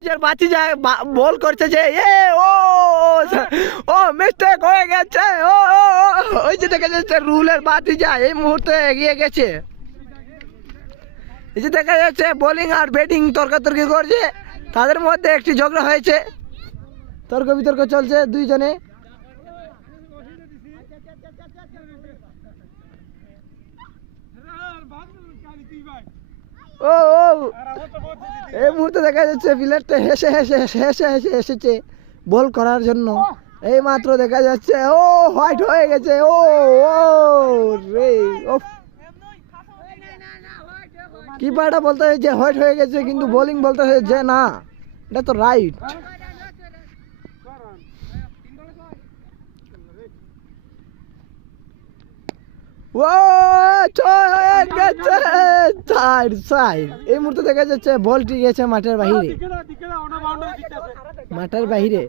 বাঁচি যায় বল করছে যে এ ও ও মিস্টেক হয়ে গেছে ও ওই যে দেখা যাচ্ছে রুলের বাতি যায় এই মুহূর্তে এগিয়ে গেছে। এই যে দেখা যাচ্ছে বোলিং আর ব্যাটিং তর্কাতর্কি করছে, তাদের মধ্যে একটি ঝগড়া হয়েছে, তর্ক বিতর্ক চলছে দুইজনে। ও ও এই মুহূর্তে দেখা যাচ্ছে প্লেয়ারটা হেসে হেসে হেসে হেসে এসেছে বল করার জন্য। এই মাত্র দেখা যাচ্ছে ও হোয়াইট হয়ে গেছে ও ও রে ও কিপারটা বলতে যে হোয়াইট হয়ে গেছে, কিন্তু বোলিং বলতে যে না এটা তো রাইট। ও হয়ে গেছে সাইড। এই মুহূর্তে দেখা যাচ্ছে বলটি গেছে মাঠের বাহিরে, মাঠের বাহিরে।